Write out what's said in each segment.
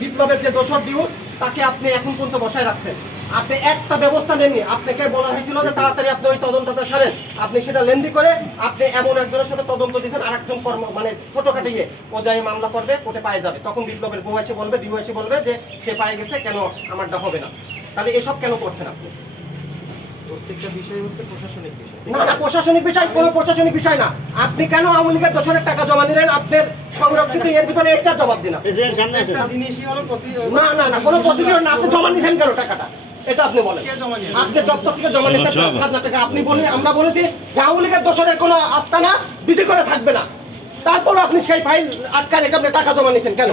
বিপ্লবের যে দোষর দিউ, তাকে আপনি এখন পর্যন্ত বসায় রাখছেন। আপনি একটা ব্যবস্থা নেননি। আপনাকে বলা হয়েছিল যে তাড়াতাড়ি আপনি ওই তদন্তটা সারেন। আপনি সেটা লেন্দি করে আপনি এমন একজনের সাথে তদন্ত দিচ্ছেন আর একজন কর্ম মানে ছোট কাটিয়ে ও যাই মামলা করবে, কোর্টে পায়ে যাবে। তখন বিপ্লবের বউ এসে বলবে ডিউ এসে বলবে যে সে পায়ে গেছে, কেন আমারটা হবে না। তাহলে এসব কেন করছেন আপনি? প্রত্যেকটা বিষয় হচ্ছে প্রশাসনিক বিষয়। না না প্রশাসনিক বিষয় কোনো প্রশাসনিক বিষয় না। আপনি কেন আওয়ামী লীগের দোষরের টাকা জমা নিলেন? আপনার সংরক্ষিত এর ভিতরে একটা জবাব দিন একটা জিনিসই হলো না না না কোনো প্রসিডিওর না। আপনি জমা নিছেন কেন টাকাটা? এটা আপনি বলেন। কে জমা নিয়েছে? আপনি দপ্তর থেকে জমা নিছেন হাজার টাকা। আপনি বলি আমরা বলেছি যে আওয়ামী লীগের দোষরের কোনো আস্তানা বিধি করে থাকবে না। তারপর আপনি সেই ফাইল আটকা রেখে আপনি টাকা জমা নিছেন কেন?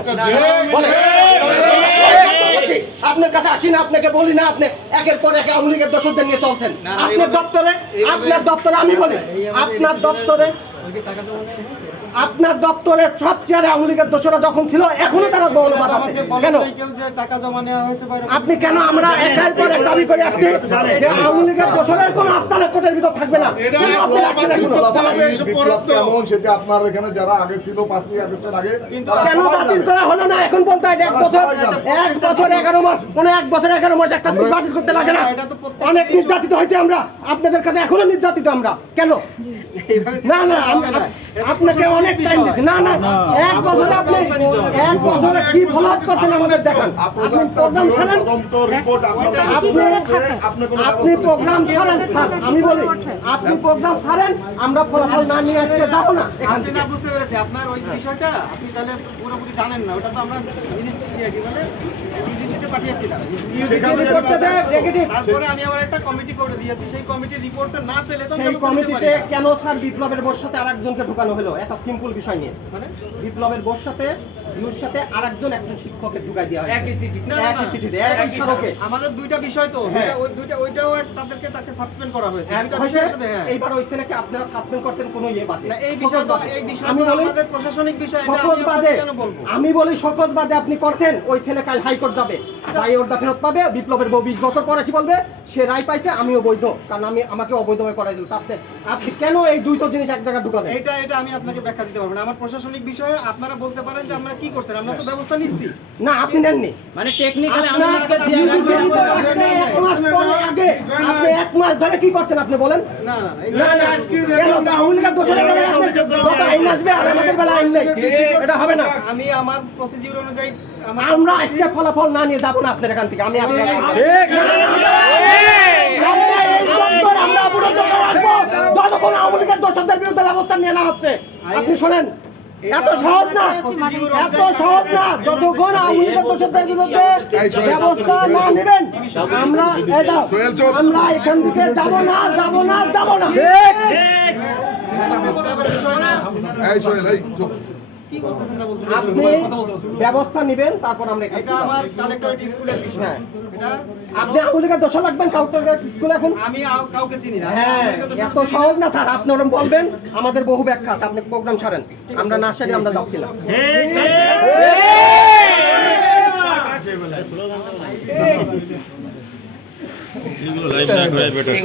আপনার কাছে আসি না আপনাকে বলি না আপনি একের পর এক আওয়ামী লীগের দর্শকদের নিয়ে চলছেন। আপনার দপ্তরে আপনার দপ্তরে আমি বলি আপনার দপ্তরে ওই যে টাকা জমা নেওয়া হয়েছে? আপনার দপ্তরে সব চেয়ারে আওয়ামী লীগের দোষরা যখন ছিল এখনও তারা দৌলবাদ আছে কেন? নাই কেউ যে টাকা জমা নেওয়া হয়েছে আপনি কেন আমরা একের পর এক দাবি করে আসছি যে আওয়ামী লীগের দোষরের কোনো আস্তানা কোর্টের ভিতর থাকবে না। সেটা আপনার এখানে যারা আগে ছিল পাঁচই আগস্টের আগে কেন বাতিল করা হলো না? এখন বলতে হয় এক বছর এক বছর এগারো মাস কোন এক বছর এগারো মাস একটা বাতিল করতে লাগে না। এটা তো প্রত্যেক অনেক নির্যাতিত হয়েছে আমরা। আপনাদের কাছে এখনও নির্যাতিত আমরা। কেন? এইভাবে না না আপনাকে অনেক টাইম দিচ্ছি না না এক বছরে আপনি এক বছরে কি ফলো আপ করছেন আমাদের দেখান। আপনি প্রোগ্রাম ছাড়েন? আপনি প্রোগ্রাম। ছাড়েন স্যার আমি বলি। আপনি প্রোগ্রাম ছাড়েন আমরা ফলাফল না নিয়ে আজকে যাব না। এখান থেকে। না বুঝতে পেরেছি। আপনার ওই বিষয়টা আপনি তাহলে পুরোপুরি জানেন না। ওটা তো আমরা মিনিস্ট্রি কি বলে তারপরে আমি আবার একটা কমিটি করে দিয়েছি। সেই কমিটির রিপোর্টটা না পেলে তো সেই কমিটিতে কেন স্যার বিপ্লবের বোর আরেকজনকে ঢুকানো হলো একটা সিম্পল বিষয় নিয়ে। মানে বিপ্লবের বোর সাথে সাথে আরেকজন একজন শিক্ষককে ঢুকাই দেওয়া হয়েছে। একই চিঠি না, না, একই চিঠিতে একই সড়কে। আমাদের দুইটা বিষয় তো হ্যাঁ। ওই দুইটা ওইটাও তাদেরকে তাকে সাসপেন্ড করা হয়েছে। দুইটা হয়েছে, বিষয়ের সাথে, হ্যাঁ। এইবার ওই ছেলেকে আপনারা সাসপেন্ড করতেন কোনো ইয়ে বাদে। না, এই বিষয় তো এই বিষয় আমি বলি আমাদের প্রশাসনিক বিষয় এটা আমি কেন বলব? আমি বলি শকত বাদে আপনি করছেন ওই ছেলে কাল হাইকোর্ট যাবে। তাই ওরটা ফেরত পাবে বিপ্লবের বউ বিশ বছর পরে বলবে সে রায় পাইছে আমিও বৈধ কারণ আমি আমাকে অবৈধভাবে করাই দিল। আপনি আপনি কেন এই দুইটো জিনিস এক জায়গায় ঢুকালেন? এটা এটা আমি আপনাকে ব্যাখ্যা দিতে পারব না। আমার প্রশাসনিক বিষয়ে আপনারা বলতে পারেন যে আমরা কি করছেন? আমরা তো ব্যবস্থা নিচ্ছি। না আপনি নেননি। মানে টেকনিক্যালি আগে আপনি এক মাস ধরে কি করছেন আপনি বলেন? না না না না না কেন? আওয়ামী লীগের দোষরের বেলায় আইন আসবে আর আমাদের বেলা আইন নেই। এটা হবে না। আমি আমার প্রসিডিউর অনুযায়ী আমার আমরা আজকে ফলাফল না নিয়ে যাব না আপনার এখান থেকে আমি আপনার আমরা অবরোধ করে রাখব যতক্ষণ আওয়ামী লীগের দোষরদের বিরুদ্ধে ব্যবস্থা নেওয়া হচ্ছে আপনি শোনেন এত সহজ না এত সহজ না যতক্ষণ আওয়ামী লীগের বিরুদ্ধে ব্যবস্থা না নেবেন আমরা আমরা এখান থেকে যাব না যাব না যাব না। এই সোহেল, এই আপনি ব্যবস্থা নেবেন তারপর আমরা এটা আমার কালেক্টরেট স্কুলের বিষয় হ্যাঁ। এটা আপনি আওয়ামী লীগের দোষর রাখবেন কাউকে এখন আমি কাউকে চিনি না হ্যাঁ এত সহজ না স্যার আপনি ওরকম বলবেন আমাদের বহু ব্যাখ্যা আছে আপনি প্রোগ্রাম ছাড়েন আমরা না সারি আমরা যাচ্ছি না এগুলো লাইভ না করে বেটার